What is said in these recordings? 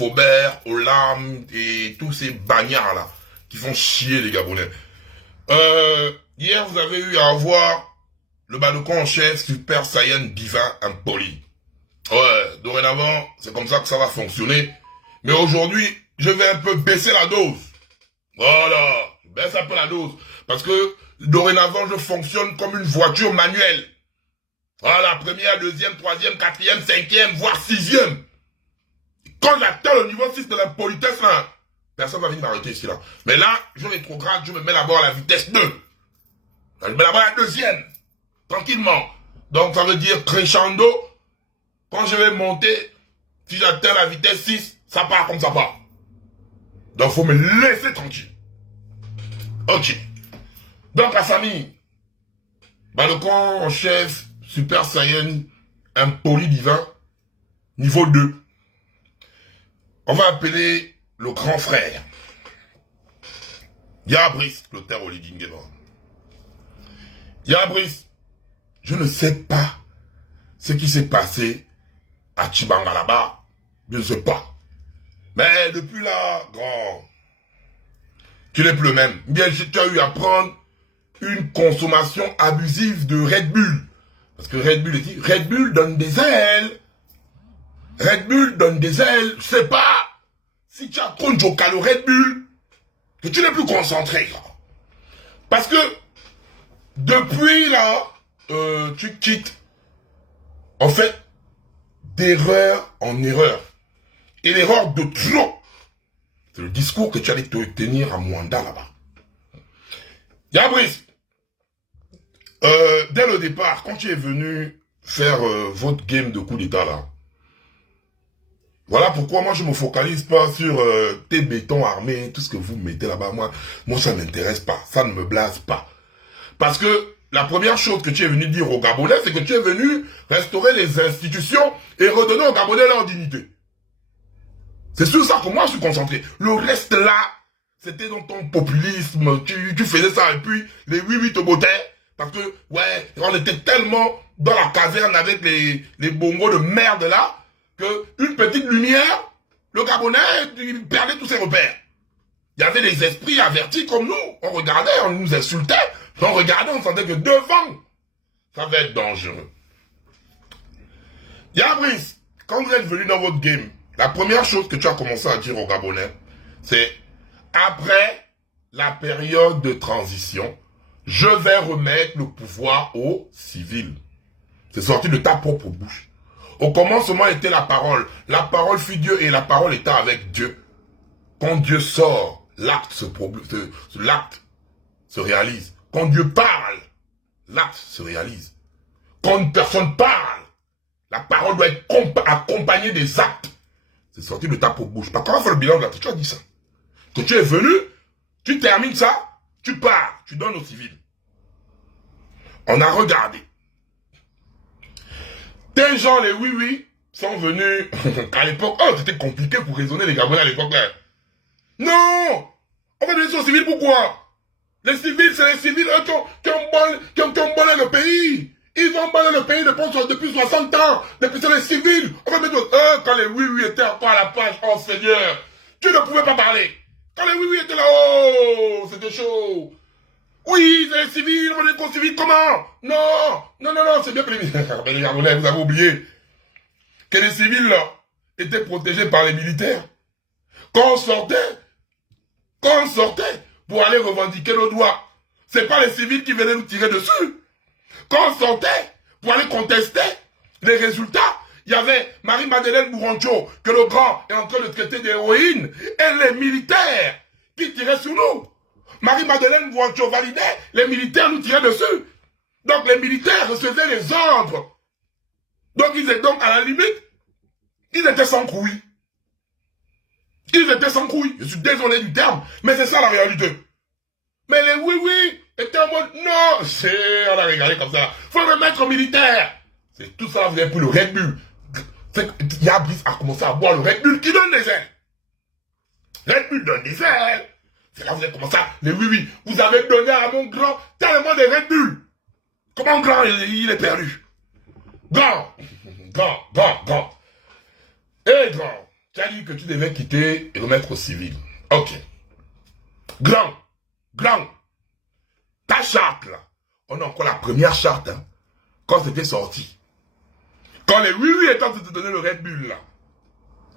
Faubert, Olam et tous ces bagnards là qui font chier les Gabonais. Hier, vous avez eu à avoir le balcon en chef Super Saiyan Divin Impoli. Ouais, dorénavant, c'est comme ça que ça va fonctionner. Mais aujourd'hui, je vais un peu baisser la dose. Voilà, je baisse un peu la dose. Parce que dorénavant, je fonctionne comme une voiture manuelle. Voilà, première, deuxième, troisième, quatrième, cinquième, voire sixième. Quand j'atteins le niveau 6 de la politesse, là, personne va venir m'arrêter ici, là. Mais là, je rétrograde, je me mets d'abord à la vitesse 2. Je me mets d'abord à la deuxième. Tranquillement. Donc, ça veut dire crescendo. Quand je vais monter, si j'atteins la vitesse 6, ça part comme ça part. Donc, faut me laisser tranquille. Ok. Donc, la famille. Balcon en chef, Super Saiyan, Impoli divin, niveau 2. On va appeler le grand frère. Yabris, Clotaire Oligingema. Yabris, je ne sais pas ce qui s'est passé à Tchibanga là-bas. Je ne sais pas. Mais depuis là, grand, tu n'es plus le même. Bien, tu as eu à prendre une consommation abusive de Red Bull. Parce que Red Bull donne des ailes. Red Bull donne des ailes. Je sais pas si tu as trop de le Red Bull, que tu n'es plus concentré. Parce que depuis là, tu quittes, en fait, d'erreur en erreur. Et l'erreur de trop, c'est le discours que tu allais te tenir à Mwanda là-bas. Yabris, dès le départ, quand tu es venu faire votre game de coup d'état là, voilà pourquoi moi je me focalise pas sur tes bétons armés, tout ce que vous mettez là-bas. Moi ça ne m'intéresse pas, ça ne me blase pas. Parce que la première chose que tu es venu dire aux Gabonais, c'est que tu es venu restaurer les institutions et redonner aux Gabonais leur dignité. C'est sur ça que moi je suis concentré. Le reste là, c'était dans ton populisme, tu faisais ça et puis les oui te bottaient. Parce que, ouais, on était tellement dans la caserne avec les bongos de merde là, qu'une petite lumière, le Gabonais, il perdait tous ses repères. Il y avait des esprits avertis comme nous. On regardait, on nous insultait. On regardait, on sentait que devant, ça va être dangereux. Yabris, quand vous êtes venu dans votre game, la première chose que tu as commencé à dire aux Gabonais, c'est après la période de transition, je vais remettre le pouvoir aux civils. C'est sorti de ta propre bouche. Au commencement était la parole. La parole fut Dieu et la parole était avec Dieu. Quand Dieu sort, l'acte se réalise. Quand Dieu parle, l'acte se réalise. Quand une personne parle, la parole doit être accompagnée des actes. C'est sorti de ta propre bouche. Par contre, on va faire le bilan de la tête. Tu as dit ça. Quand tu es venu, tu termines ça, tu pars, tu donnes aux civils. On a regardé. Des gens, les oui, sont venus à l'époque. Oh, c'était compliqué pour raisonner les Gabonais à l'époque là. Non! On va donner ça aux civils, pourquoi? Les civils, c'est les civils, eux qui ont volé le pays. Ils ont volé le pays depuis 60 ans. Depuis c'est les civils. On va mettre eux, quand les oui étaient encore à la page, oh Seigneur, tu ne pouvais pas parler. Quand les oui étaient là, oh, c'était chaud. Oui, c'est les civils, on est contre civils, comment? Non, c'est bien que les Gabonais, vous avez oublié que les civils, là, étaient protégés par les militaires. Quand on sortait pour aller revendiquer nos droits, c'est pas les civils qui venaient nous tirer dessus. Quand on sortait pour aller contester les résultats, il y avait Marie-Madeleine Bourancho, que le grand est en train de traiter d'héroïne, et les militaires qui tiraient sur nous. Marie-Madeleine Bourancho validait, les militaires nous tiraient dessus. Donc les militaires recevaient les ordres. Donc à la limite, ils étaient sans couilles. Ils étaient sans couilles. Je suis désolé du terme, mais c'est ça la réalité. Mais les oui étaient en mode non, on a regardé comme ça. Faut remettre aux militaires. C'est tout ça, vous avez pris le Red Bull. Yabris a commencé à boire le Red Bull qui donne des ailes. Red Bull donne des ailes. C'est là que vous avez commencé à... Les oui, vous avez donné à mon grand tellement de Red Bull. Comment grand il est perdu? Grand. Eh grand. tu as dit que tu devais quitter et remettre au civil. Ok. Grand, ta charte là, on a encore la première charte, hein, quand c'était sorti. Quand les oui étaient en train de te donner le Red Bull là,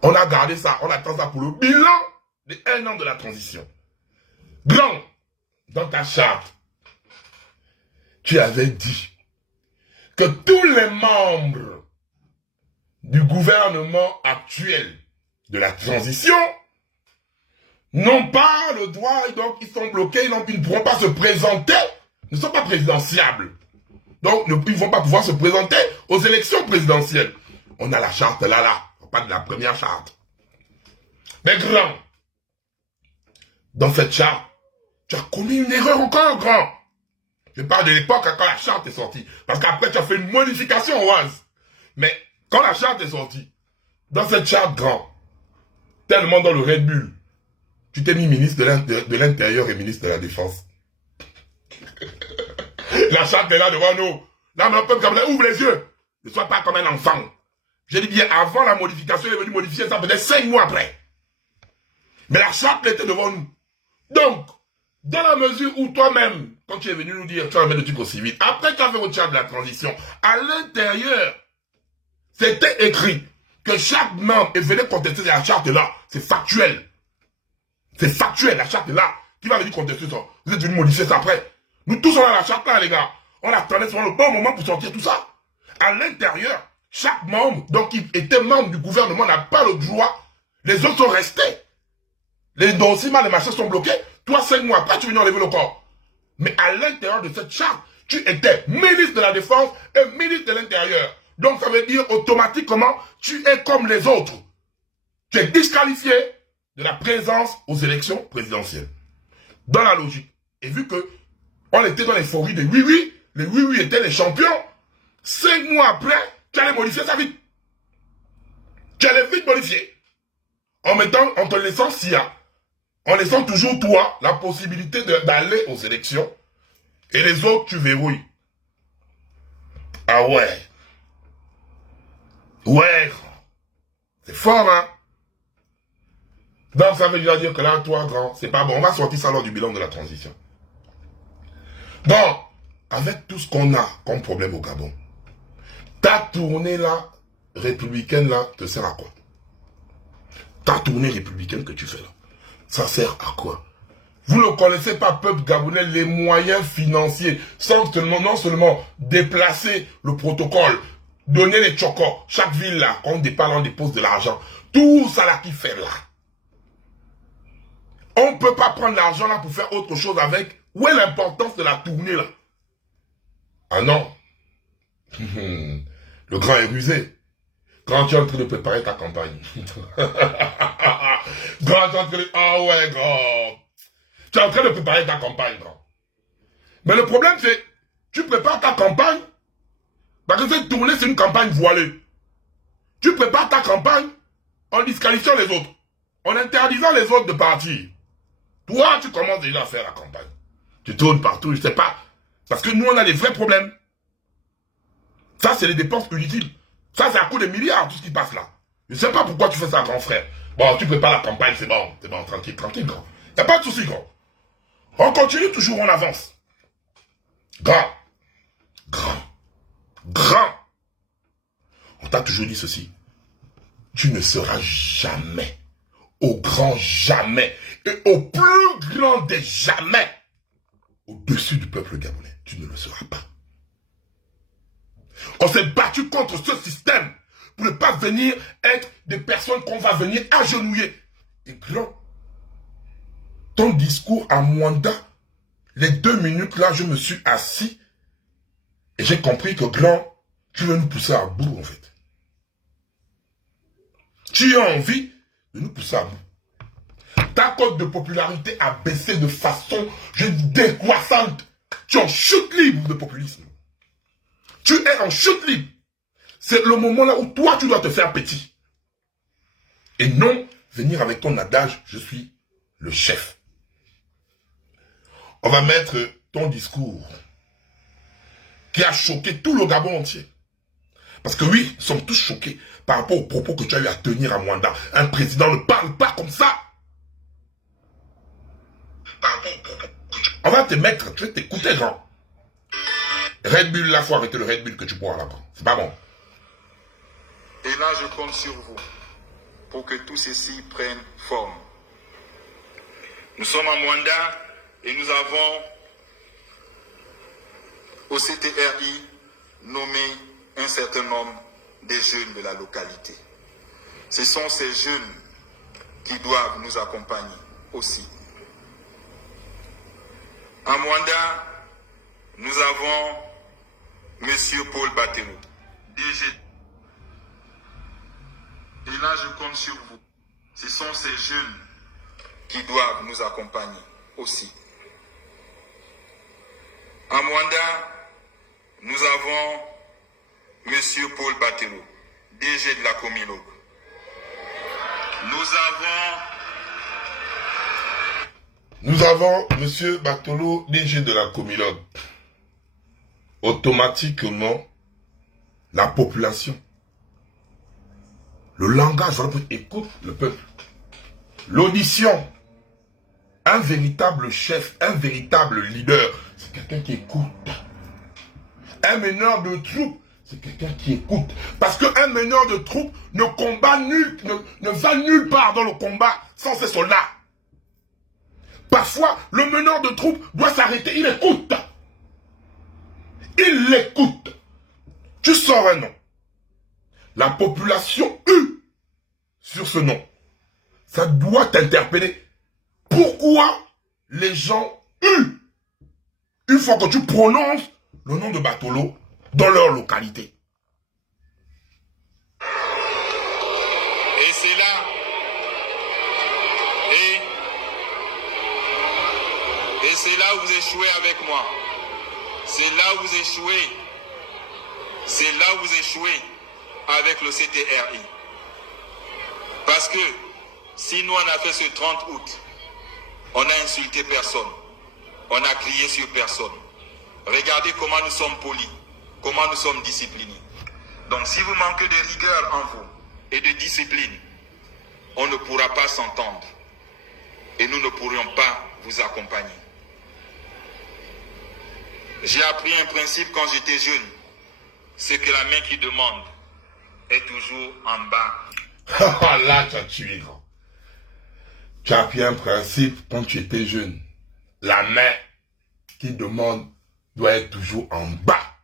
on a gardé ça, on attend ça pour le bilan de 1 an de la transition. Grand, dans ta charte, tu avais dit que tous les membres du gouvernement actuel de la transition n'ont pas le droit, et donc ils sont bloqués, ils ne pourront pas se présenter, ne sont pas présidentiables. Donc ils ne vont pas pouvoir se présenter aux élections présidentielles. On a la charte là, pas de la première charte. Mais grand, dans cette charte, tu as commis une erreur encore, grand. Je parle de l'époque quand la charte est sortie. Parce qu'après, tu as fait une modification, Oise. Mais quand la charte est sortie, dans cette charte, grand, tellement dans le Red Bull, tu t'es mis ministre de l'Intérieur et ministre de la Défense. La charte est là devant nous. Là, mon peuple comme ouvre les yeux. Ne sois pas comme un enfant. J'ai dit bien, avant la modification, il est venu modifier ça peut-être 5 mois après. Mais la charte était devant nous. Donc, dans la mesure où toi-même, quand tu es venu nous dire, tu as remis le truc au civil, après tu as fait votre charte de la transition, à l'intérieur, c'était écrit que chaque membre venait contester la charte là. C'est factuel. C'est factuel, la charte est là. Qui va venir contester ça? Vous êtes venu modifier ça après. Nous tous on a la charte là, les gars. On attendait sur le bon moment pour sortir tout ça. À l'intérieur, chaque membre, donc qui était membre du gouvernement, n'a pas le droit. Les autres sont restés. Les dossiers, les machins sont bloqués. Toi, 5 mois après, tu viens enlever le corps. Mais à l'intérieur de cette charte, tu étais ministre de la Défense et ministre de l'Intérieur. Donc ça veut dire automatiquement, tu es comme les autres. Tu es disqualifié de la présence aux élections présidentielles. Dans la logique. Et vu que on était dans l'euphorie des oui-oui, les oui-oui étaient les champions, 5 mois après, tu allais modifier ça vite. Tu allais vite modifier. En te laissant SIA, en laissant toujours toi la possibilité d'aller aux élections, et les autres, tu verrouilles. Ah ouais. Ouais. C'est fort, hein. Donc ça veut dire que là, toi, grand, c'est pas bon. On va sortir ça lors du bilan de la transition. Donc, avec tout ce qu'on a comme problème au Gabon, ta tournée là, républicaine là, te sert à quoi? Ta tournée républicaine que tu fais là, ça sert à quoi? Vous ne connaissez pas, peuple gabonais, les moyens financiers, non seulement déplacer le protocole, donner les chocos, chaque ville là, quand on dépose de l'argent, tout ça là qui fait là. On ne peut pas prendre l'argent là pour faire autre chose avec. Où est l'importance de la tournée là? Ah non. Le grand est rusé. Quand tu es en train de préparer ta campagne. Grand, tu es en train de... Ah ouais, grand. Tu es en train de préparer ta campagne, grand. Mais le problème, c'est... Tu prépares ta campagne... Parce que cette tournée, c'est une campagne voilée. Tu prépares ta campagne en disqualifiant les autres. En interdisant les autres de partir. Toi, tu commences déjà à faire la campagne. Tu tournes partout, je sais pas. Parce que nous, on a des vrais problèmes. Ça, c'est les dépenses inutiles. Ça, c'est à coup de milliards, tout ce qui passe là. Je ne sais pas pourquoi tu fais ça, grand frère. Bon, tu prépares la campagne, c'est bon, tranquille, grand. Y a pas de souci, grand. On continue toujours, on avance. Grand. On t'a toujours dit ceci. Tu ne seras jamais, au grand jamais, et au plus grand des jamais, au-dessus du peuple gabonais. Tu ne le seras pas. On s'est battu contre ce système pour ne pas venir être des personnes qu'on va venir agenouiller. Et grand, ton discours à Mwanda, les 2 minutes là, je me suis assis et j'ai compris que grand, tu veux nous pousser à bout en fait. Tu as envie de nous pousser à bout. Ta cote de popularité a baissé de façon décroissante. Tu es en chute libre de populisme. Tu es en chute libre. C'est le moment là où toi, tu dois te faire petit. Et non venir avec ton adage, je suis le chef. On va mettre ton discours qui a choqué tout le Gabon entier. Parce que oui, nous sommes tous choqués par rapport aux propos que tu as eu à tenir à Mwanda. Un président ne parle pas comme ça. On va te mettre, tu vas t'écouter, genre. Red Bull, là, faut arrêter le Red Bull que tu bois là-bas. C'est pas bon. Et là, je compte sur vous pour que tout ceci prenne forme. Nous sommes à Mwanda et nous avons au CTRI nommé un certain nombre de jeunes de la localité. Ce sont ces jeunes qui doivent nous accompagner aussi. À Mwanda, nous avons M. Paul Batelo, DG. Et là, je compte sur vous. Ce sont ces jeunes qui doivent nous accompagner aussi. À Mwanda, nous avons M. Paul Batelo, DG de la Comilog. Nous avons M. Batelo, DG de la Comilog. Automatiquement, la population, le langage, écoute le peuple. L'audition, un véritable chef, un véritable leader, c'est quelqu'un qui écoute. Un meneur de troupes, c'est quelqu'un qui écoute. Parce qu'un meneur de troupes ne va nulle part dans le combat sans ses soldats. Parfois, le meneur de troupes doit s'arrêter, il écoute. Il l'écoute. Tu sors un nom. La population hue sur ce nom. Ça doit t'interpeller. Pourquoi les gens huent une fois que tu prononces le nom de Batolo dans leur localité? Et c'est là, et c'est là où vous échouez avec moi. C'est là où vous échouez. C'est là où vous échouez avec le CTRI. Parce que si nous on a fait ce 30 août, on a insulté personne. On a crié sur personne. Regardez comment nous sommes polis, comment nous sommes disciplinés. Donc si vous manquez de rigueur en vous et de discipline, on ne pourra pas s'entendre. Et nous ne pourrions pas vous accompagner. J'ai appris un principe quand j'étais jeune. C'est que la main qui demande est toujours en bas. Là, tu as tué, grand. Tu as appris un principe quand tu étais jeune. La main qui demande doit être toujours en bas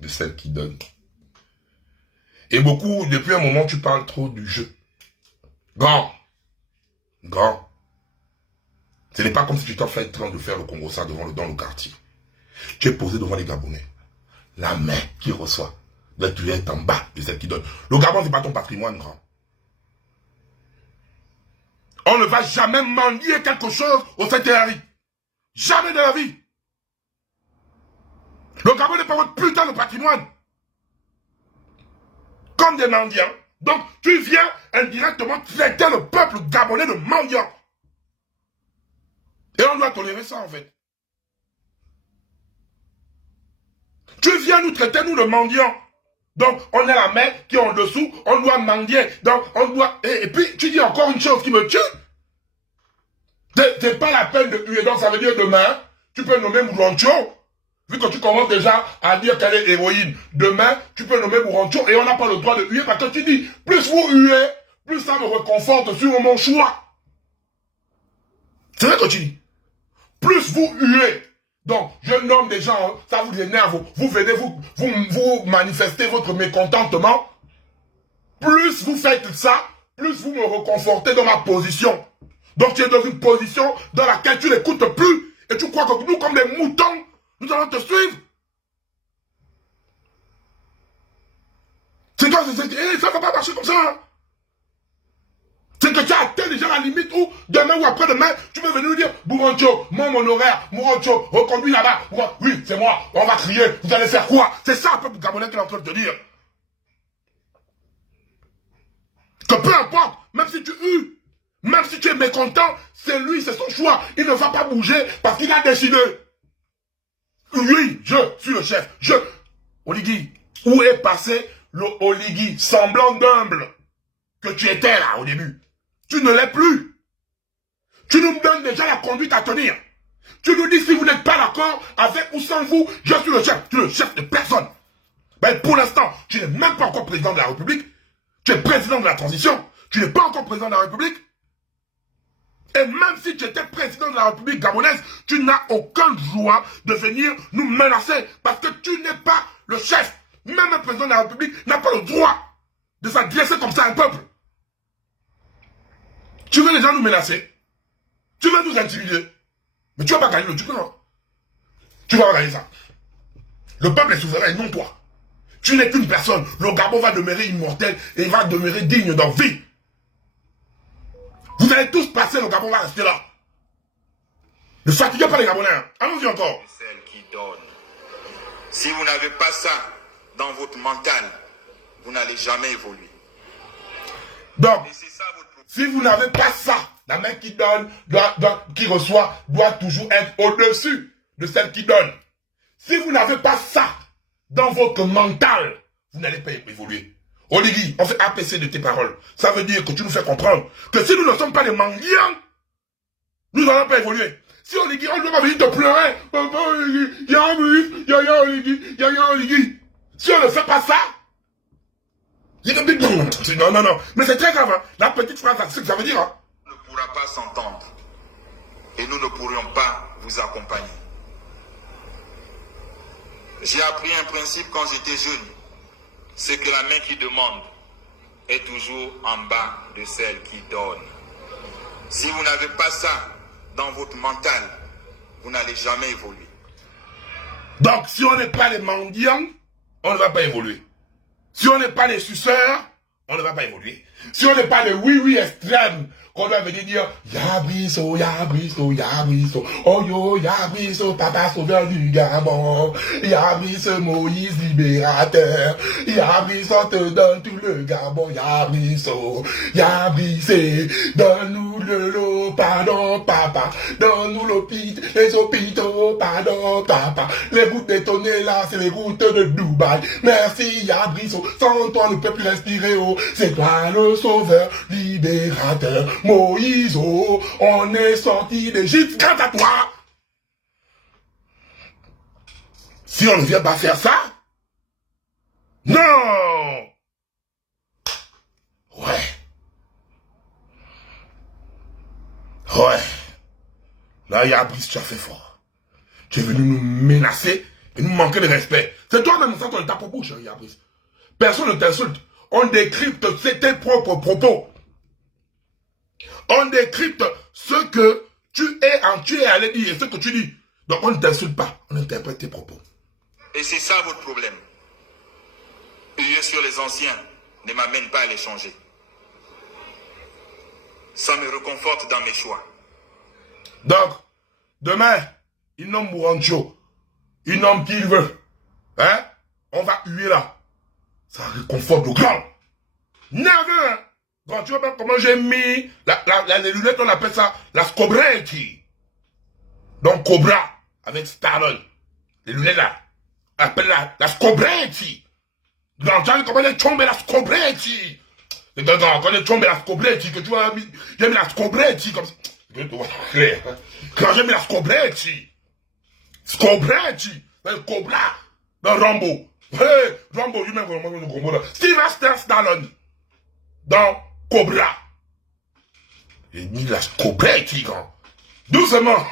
de celle qui donne. Et beaucoup, depuis un moment, tu parles trop du jeu. Grand. Ce n'est pas comme si tu t'es fait en train de faire le Congo ça dans le quartier. Tu es posé devant les Gabonais. La main qui reçoit doit toujours être en bas de celle qui donne. Le Gabon, c'est pas ton patrimoine, grand. On ne va jamais mendier quelque chose au CTRI. Jamais de la vie. Le Gabon n'est pas votre putain de patrimoine. Comme des mendiants. Donc, tu viens indirectement traiter le peuple gabonais de mendiant. Et on doit tolérer ça, en fait. Tu viens nous traiter, nous, de mendiants. Donc, on a la main qui est en dessous, on doit mendier. Donc, on doit... Et puis, tu dis encore une chose qui me tue. C'est pas la peine de huer. Donc, ça veut dire demain, tu peux nommer Mourancho. Vu que tu commences déjà à dire qu'elle est héroïne. Demain, tu peux nommer Mourancho et on n'a pas le droit de huer parce que tu dis, plus vous huez, plus ça me réconforte sur mon choix. C'est vrai que tu dis. Plus vous huez. Donc, je nomme des gens, ça vous énerve. Vous venez, vous manifestez votre mécontentement. Plus vous faites ça, plus vous me réconfortez dans ma position. Donc, tu es dans une position dans laquelle tu n'écoutes plus. Et tu crois que nous, comme des moutons, nous allons te suivre. C'est toi, ça ne va pas marcher comme ça. Hein? C'est que tu as atteint déjà la limite où, demain ou après-demain, tu peux venir nous dire, Mourancho, mon honoraire, Mourancho, reconduis là-bas. Oui, c'est moi, on va crier, vous allez faire quoi? C'est ça, un peuple gabonais qui est en train de te dire. Que peu importe, même si tu hues, même si tu es mécontent, c'est lui, c'est son choix. Il ne va pas bouger parce qu'il a décidé. Oui, je suis le chef. Oligui, Où est passé le Oligui, semblant d'humble que tu étais là au début? Tu ne l'es plus. Tu nous donnes déjà la conduite à tenir. Tu nous dis si vous n'êtes pas d'accord avec ou sans vous, je suis le chef. Tu es le chef de personne. Ben pour l'instant, tu n'es même pas encore président de la République. Tu es président de la transition. Tu n'es pas encore président de la République. Et même si tu étais président de la République gabonaise, tu n'as aucun droit de venir nous menacer. Parce que tu n'es pas le chef. Même un président de la République n'a pas le droit de s'adresser comme ça à un peuple. Tu veux déjà nous menacer. Tu veux nous intimider. Mais tu ne vas pas gagner le truc, non. Tu vas pas gagner ça. Le peuple est souverain, non toi. Tu n'es qu'une personne. Le Gabon va demeurer immortel et il va demeurer digne d'en vie. Vous allez tous passer, le Gabon va rester là. Ne fatiguez pas les Gabonais. Allons-y encore. Celle qui donne. Si vous n'avez pas ça dans votre mental, vous n'allez jamais évoluer. Donc, Et c'est ça votre problème. si vous n'avez pas ça, la main qui donne, qui reçoit, doit toujours être au-dessus de celle qui donne. Si vous n'avez pas ça dans votre mental, vous n'allez pas évoluer. Oligui, on fait APC de tes paroles. Ça veut dire que tu nous fais comprendre que si nous ne sommes pas des mendiants, nous n'allons pas évoluer. Si Oligui, on doit venir te pleurer. Il y a un Oligui, il y a Oligui, il y a Oligui. Si on ne fait pas ça, non, non, non. Mais c'est très grave. Hein. La petite phrase, c'est ce que ça veut dire. Hein. On ne pourra pas s'entendre. Et nous ne pourrions pas vous accompagner. J'ai appris un principe quand j'étais jeune. C'est que la main qui demande est toujours en bas de celle qui donne. Si vous n'avez pas ça dans votre mental, vous n'allez jamais évoluer. Donc, si on n'est pas les mendiants, on ne va pas évoluer. Si on n'est pas les suceurs, on ne va pas évoluer. Si on n'est pas les oui-oui extrêmes, qu'on doit venir dire Yabriso, Yabriso, Yabriso, oh yo, Yabriso, papa sauveur du Gabon, Yabriso, Moïse libérateur, Yabriso te donne tout le Gabon, Yabriso, Yabriso, donne-nous le lot, pardon papa, donne-nous les hôpitaux, pardon papa, les routes détonnées là, c'est les routes de Dubaï, merci Yabriso, sans toi ne peut plus respirer, oh, c'est toi le sauveur, libérateur, Moïse, oh, on est sorti d'Égypte grâce à toi. Si on ne vient pas faire ça, non. Ouais. Ouais. Là, Yabris, tu as fait fort. Tu es venu nous menacer et nous manquer de respect. C'est toi-même, ça, ton tape au bouche, Yabris. Personne ne t'insulte. On décrypte tes propres propos. On décrypte ce que tu es allé dire et ce que tu dis. Donc on ne t'insulte pas, on interprète tes propos. Et c'est ça votre problème. Prier sur les anciens ne m'amène pas à les changer. Ça me réconforte dans mes choix. Donc, demain, il nomme Mourancho. Il nomme qui il veut. Hein? On va huer là. Ça réconforte le grand. Nerveux, hein? Quand tu vois pas comment j'ai mis les lunettes, on appelle ça la Scobretti. Donc Cobra, avec Stallone. Les lunettes là, on appelle la Scobretti. Donc tu vois comment j'ai tombé la Scobretti. Quand j'ai tombé la Scobretti, que tu vois, j'ai mis la Scobretti comme ça. Quand j'ai mis la Scobretti. Scobretti, le Cobra, dans Rambo. Hey, Rambo, lui-même, Sylvester Stallone. Dans Cobra. J'ai mis la Scobretti, grand. Doucement.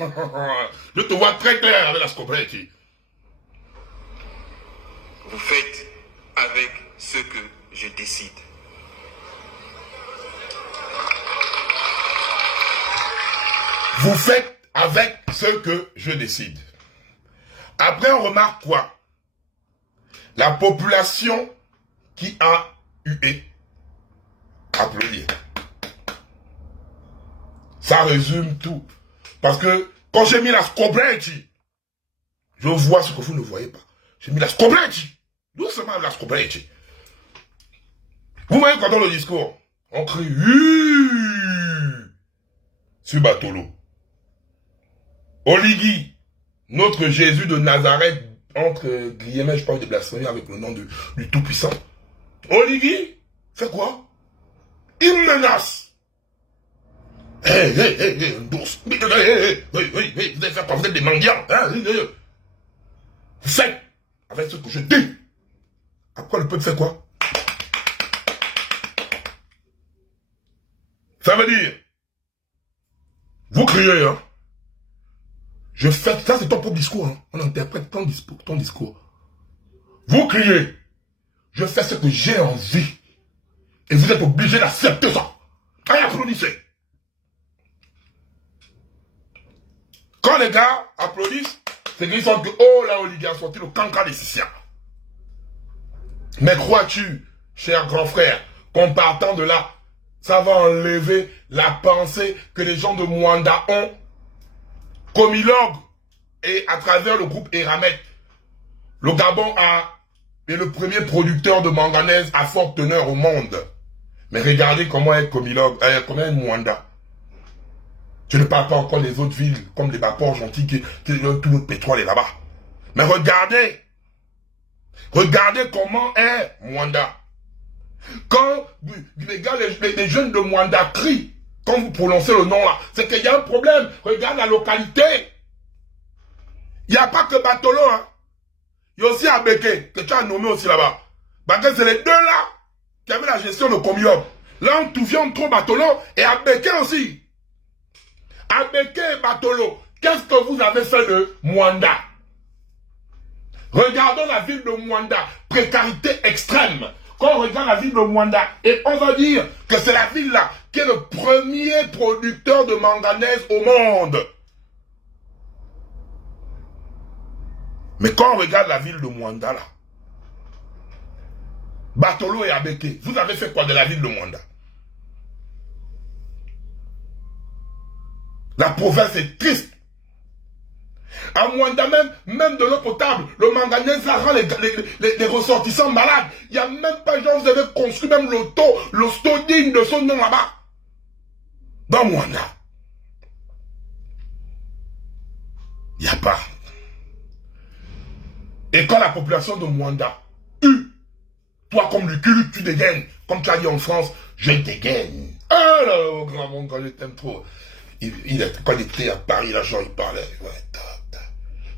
Je te vois très clair avec la Scobretti. Vous faites avec ce que je décide. Vous faites avec ce que je décide. Après, on remarque quoi? La population qui a hué applaudit. Ça résume tout. Parce que quand j'ai mis la Scobretti, je vois ce que vous ne voyez pas. J'ai mis la Scobretti. Doucement la Scobretti. Vous voyez quand dans le discours, on crie sur Batolo. Oligui, notre Jésus de Nazareth entre guillemets, je parle de blasphémie avec le nom du Tout-Puissant. Olivier fait quoi? Il menace. Hey, vous allez faire quoi? Vous êtes des mendiants. Hein? Faites avec ce que je dis. Après, le peuple fait quoi? Ça veut dire, vous criez, hein? Je fais, ça c'est ton propre discours, hein? On interprète ton discours. Vous criez, je fais ce que j'ai envie. Et vous êtes obligé d'accepter ça. Allez, applaudissez. Quand les gars applaudissent, c'est qu'ils sentent que, oh, la Olivier a sorti le cancan des Siciens. Mais crois-tu, cher grand frère, qu'en partant de là, ça va enlever la pensée que les gens de Mwanda ont, Comilog, et à travers le groupe Eramet, le Gabon est le premier producteur de manganèse à forte teneur au monde. Mais regardez comment est Comilog, comment est Mwanda. Je ne parle pas encore des autres villes, comme les Baports gentils, qui tout notre pétrole est là-bas. Mais regardez comment est Mwanda. Quand les gars, les jeunes de Mwanda crient, quand vous prononcez le nom là, c'est qu'il y a un problème. Regarde la localité. Il n'y a pas que Batolo, hein. Il y a aussi Abeke, que tu as nommé aussi là-bas. Parce que c'est les deux là qui avaient la gestion de Comilog. Là, on touvions trop Batolo et Abeke aussi. Abeke et Batolo, qu'est-ce que vous avez fait de Mwanda? Regardons la ville de Mwanda, précarité extrême. Quand on regarde la ville de Mwanda, et on va dire que c'est la ville là qui est le premier producteur de manganèse au monde. Mais quand on regarde la ville de Mwanda là, Batolo et Abeke, vous avez fait quoi de la ville de Mwanda? La province est triste. À Mwanda même de l'eau potable, le manganèse ça rend les ressortissants malades. Il n'y a même pas, genre, vous avez construit même l'hosto digne de son nom là-bas. Dans Mwanda. Il n'y a pas. Et quand la population de Mwanda toi comme Lucullus, tu dégaines, comme tu as dit en France, je dégaine. Oh là là, grand monde, quand je t'aime trop. Quand il était à Paris, là, genre, il parlait. Ouais,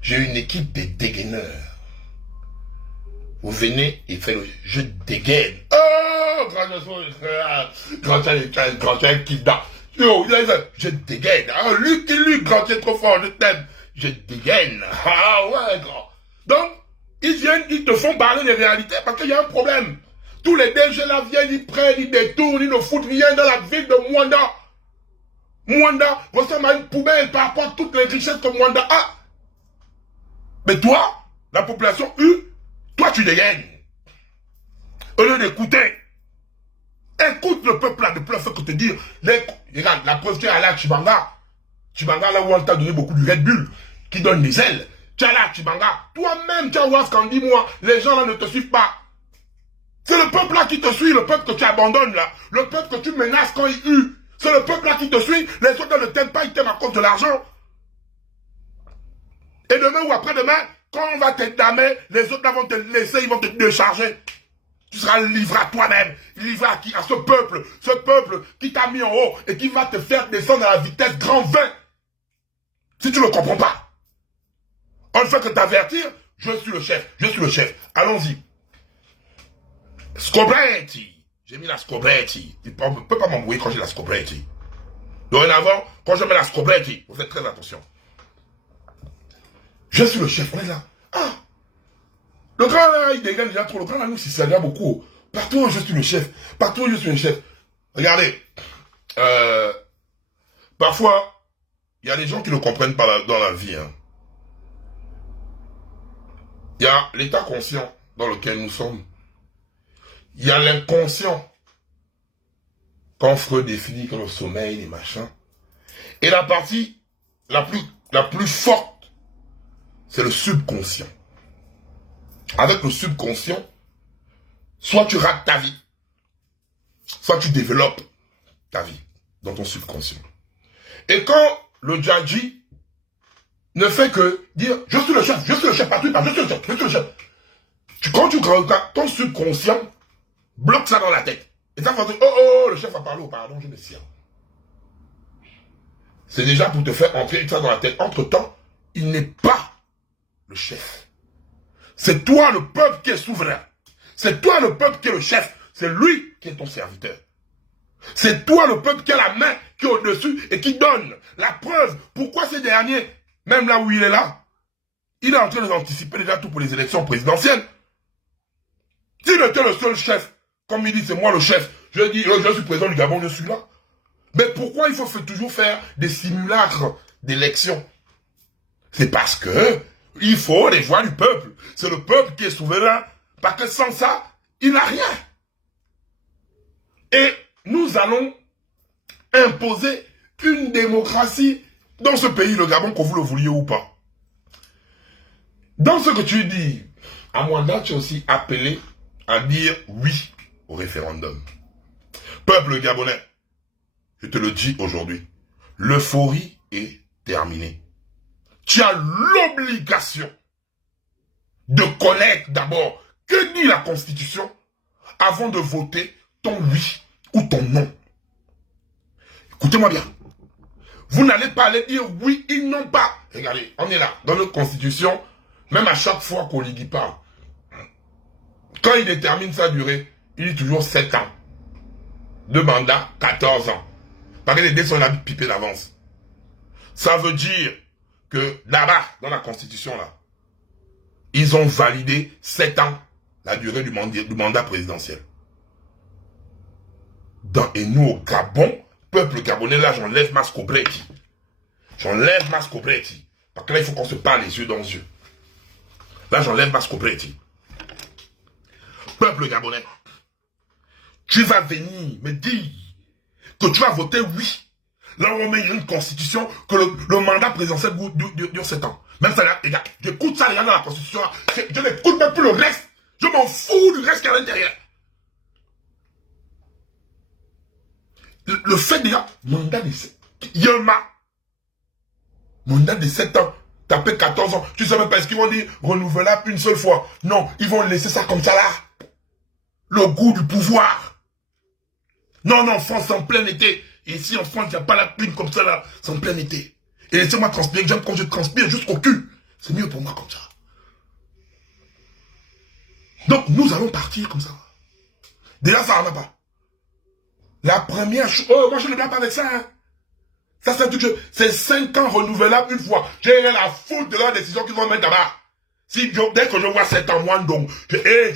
j'ai une équipe de dégaineurs. Vous venez et faites le... Je dégaine. Oh, grand chien qui dort. Je dégaine. Ah, Luc, grand chien trop fort, je t'aime. Je dégaine. Ah ouais, grand. Donc, ils viennent, ils te font parler des réalités parce qu'il y a un problème. Tous les DG là viennent, ils prennent, ils détournent, ils ne foutent rien dans la ville de Mwanda. Mwanda ressemble à une poubelle par rapport à toutes les richesses que Mwanda a. Mais toi, la population toi tu dégaines. Au lieu d'écouter, écoute le peuple là, de plein fait que te dire. Regarde, la preuve, tu es allé à Chibanga. Chibanga là où on t'a donné beaucoup de Red Bull, qui donne des ailes. Tu es allé à Chibanga. Toi-même, tu as oublié ce qu'on dit, moi, les gens là ne te suivent pas. C'est le peuple là qui te suit, le peuple que tu abandonnes là. Le peuple que tu menaces quand il hue. C'est le peuple là qui te suit. Les autres ne t'aiment pas, ils t'aiment à cause de l'argent. Et demain ou après-demain, quand on va te damer, les autres là vont te laisser, ils vont te décharger. Tu seras livré à toi-même. Livré à qui? À ce peuple qui t'a mis en haut et qui va te faire descendre à la vitesse grand V. Si tu ne comprends pas. On ne fait que t'avertir, je suis le chef. Allons-y. Scobretti. J'ai mis la Scobretti. Tu ne peux pas m'embrouiller quand j'ai la Scobretti. Dorénavant, quand je mets la Scobretti, vous faites très attention. Je suis le chef, on est là. Ah! Le grand là, il dégage déjà trop. Le grand là, nous, ça vient beaucoup. Partout où je suis le chef. Regardez. Parfois, il y a des gens qui ne comprennent pas dans la vie. Hein. Il y a l'état conscient dans lequel nous sommes. Il y a l'inconscient. Quand Freud définit comme le sommeil, les machins. Et la partie la plus forte, c'est le subconscient. Avec le subconscient, soit tu rates ta vie, soit tu développes ta vie dans ton subconscient. Et quand le Djadji ne fait que dire je suis le chef, partout, je suis le chef, je suis le chef. Quand ton subconscient bloque ça dans la tête. Et ça va dire oh, le chef a parlé, oh, pardon, je me sers. C'est déjà pour te faire entrer ça dans la tête. Entre-temps, il n'est pas le chef. C'est toi le peuple qui est souverain. C'est toi le peuple qui est le chef. C'est lui qui est ton serviteur. C'est toi le peuple qui a la main, qui est au-dessus et qui donne la preuve. Pourquoi ces derniers, même là où il est là, il est en train d'anticiper déjà tout pour les élections présidentielles. S'il était le seul chef, comme il dit c'est moi le chef, je dis je suis président du Gabon, je suis là. Mais pourquoi il faut toujours faire des simulacres d'élections? C'est parce que il faut les voix du peuple. C'est le peuple qui est souverain. Parce que sans ça, il n'a rien. Et nous allons imposer une démocratie dans ce pays, le Gabon, que vous le vouliez ou pas. Dans ce que tu dis, à Mwanda, tu es aussi appelé à dire oui au référendum. Peuple gabonais, je te le dis aujourd'hui, l'euphorie est terminée. Tu as l'obligation de connaître d'abord que dit la Constitution avant de voter ton oui ou ton non. Écoutez-moi bien. Vous n'allez pas aller dire oui, ils n'ont pas. Regardez, on est là, dans notre Constitution, même à chaque fois qu'on lui dit pas. Quand il détermine sa durée, il dit toujours 7 ans. 2 mandats, 14 ans. Parce que les dés sont là pipés d'avance. Ça veut dire que là-bas, dans la Constitution, là, ils ont validé 7 ans la durée du mandat présidentiel. Et nous, au Gabon, peuple gabonais, là, j'enlève ma scobreti. J'enlève ma scobreti. Parce que là, il faut qu'on se parle les yeux dans les yeux. Là, j'enlève ma scobreti. Peuple gabonais, tu vas venir me dire que tu vas voter oui. Là, on met une constitution que le mandat présidentiel dure 7 ans. Même ça, les gars, j'écoute ça, les gars, dans la constitution. Je n'écoute même plus le reste. Je m'en fous du reste qui est à l'intérieur. Le fait, déjà, mandat de 7 ans. Yama. Mandat de 7 ans. Tapé 14 ans. Tu sais même pas, est-ce qu'ils vont dire renouvelable une seule fois? Non, ils vont laisser ça comme ça là. Le goût du pouvoir. Non, non, France en plein été. Et ici en France, il n'y a pas la pluie comme ça là. C'est en plein été. Et laissez-moi transpirer. J'aime quand je transpire jusqu'au cul. C'est mieux pour moi comme ça. Donc, nous allons partir comme ça. Déjà, ça n'en va pas. La première chose... Oh, moi je ne viens pas avec ça. Hein. Ça, c'est tout. C'est 5 ans renouvelables une fois. J'ai la faute de la décision qu'ils vont mettre là-bas. Si dès que je vois 7 ans, moi, donc, je vais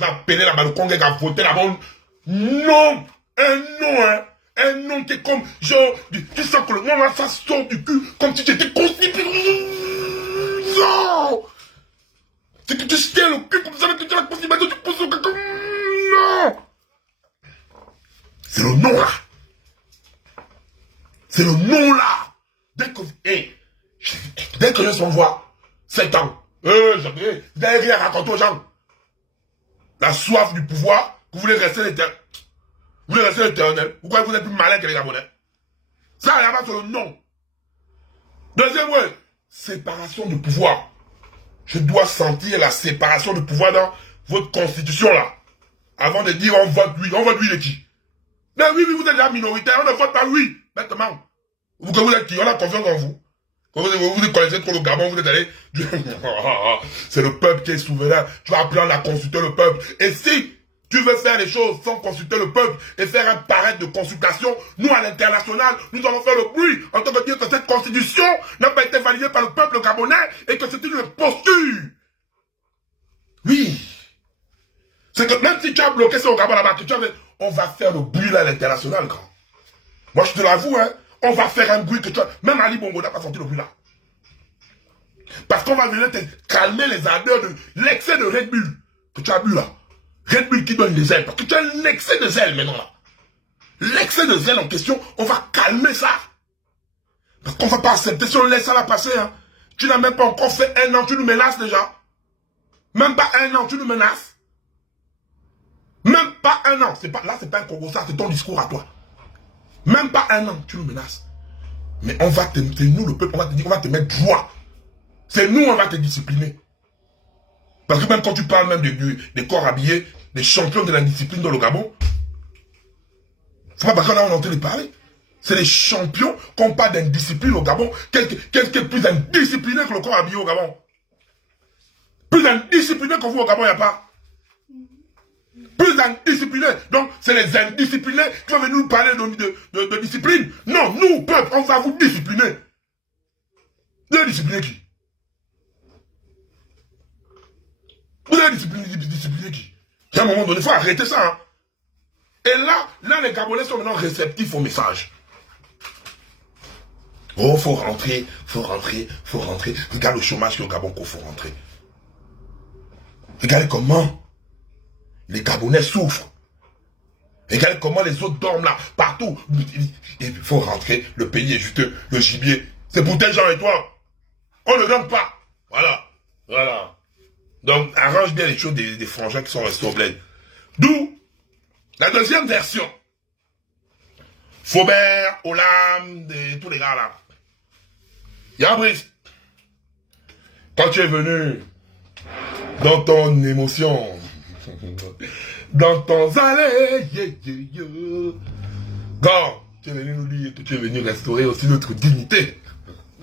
appeler la balcon qui a voté la bonne. Non! Un non, hein! Un non qui est comme, genre, tu sens que le nom là, ça sort du cul, comme si tu étais constipé. Non! C'est que tu tiens le cul comme ça, que tu as la constipation, tu poses le cul comme. Non! C'est le nom là! C'est le nom là! Dès que je s'envoie 7 ans, derrière, raconte aux gens. La soif du pouvoir, vous voulez rester l'éternel. Vous voulez rester l'éternel. Pourquoi vous êtes plus malin que les Gabonais? Ça, là-bas, c'est le nom. Deuxième, ouais, séparation de pouvoir. Je dois sentir la séparation de pouvoir dans votre constitution, là. Avant de dire on vote lui de qui? Mais oui, vous êtes déjà minoritaire, on ne vote pas lui. Maintenant. Vous êtes qui? On a confiance en vous. Vous connaissez trop le Gabon, vous êtes allé. C'est le peuple qui est souverain. Tu vas appeler à consulter le peuple. Et si tu veux faire les choses sans consulter le peuple et faire un pareil de consultation, nous à l'international, nous allons faire le bruit en tant que dire que cette constitution n'a pas été validée par le peuple gabonais et que c'est une imposture. Oui. C'est que même si tu as bloqué ça au Gabon là-bas, on va faire le bruit là à l'international, grand. Moi je te l'avoue, hein. On va faire un bruit que tu as... Même Ali Bongo n'a pas senti le bruit là. Parce qu'on va venir te calmer les ardeurs de l'excès de Red Bull que tu as bu là. Red Bull qui donne des ailes. Parce que tu as un excès de zèle maintenant là. L'excès de zèle en question, on va calmer ça. Parce qu'on ne va pas accepter si on laisse ça là passer. Hein. Tu n'as même pas encore fait 1 an, tu nous menaces déjà. Même pas 1 an, tu nous menaces. Même pas 1 an. Là, c'est pas un Congo, ça, c'est ton discours à toi. Même pas 1 an, tu nous menaces. Mais on va te, c'est nous le peuple, on va te dire, on va te mettre droit. C'est nous, on va te discipliner. Parce que même quand tu parles même des corps habillés, des champions de la discipline dans le Gabon, c'est pas parce qu'on a entendu parler. C'est les champions qui n'ont pas d'indiscipline au Gabon. Qu'est-ce qui est plus indiscipliné que le corps habillé au Gabon? Plus indiscipliné que vous au Gabon, il n'y a pas. Plus indiscipliné. Donc, c'est les indisciplinés qui vont venir nous parler de discipline. Non, nous, peuple, on va vous discipliner. Vous allez discipliner qui? Vous allez discipliner qui? À un moment donné, il faut arrêter ça. Hein. Et là, les Gabonais sont maintenant réceptifs au message. Oh, faut rentrer. Regarde le chômage qu'il y a au Gabon qu'il faut rentrer. Regardez comment les Gabonais souffrent. Regardez comment les autres dorment là, partout. Il faut rentrer, le pays est juste le gibier. C'est pour tes gens et toi. On ne donne pas. Voilà. Donc, arrange bien les choses des frangins qui sont restés au bled. D'où la deuxième version. Faubert, Hollande, tous les gars là. Yabris, quand tu es venu dans ton émotion, dans ton allée, quand tu es venu nous dire que tu es venu restaurer aussi notre dignité.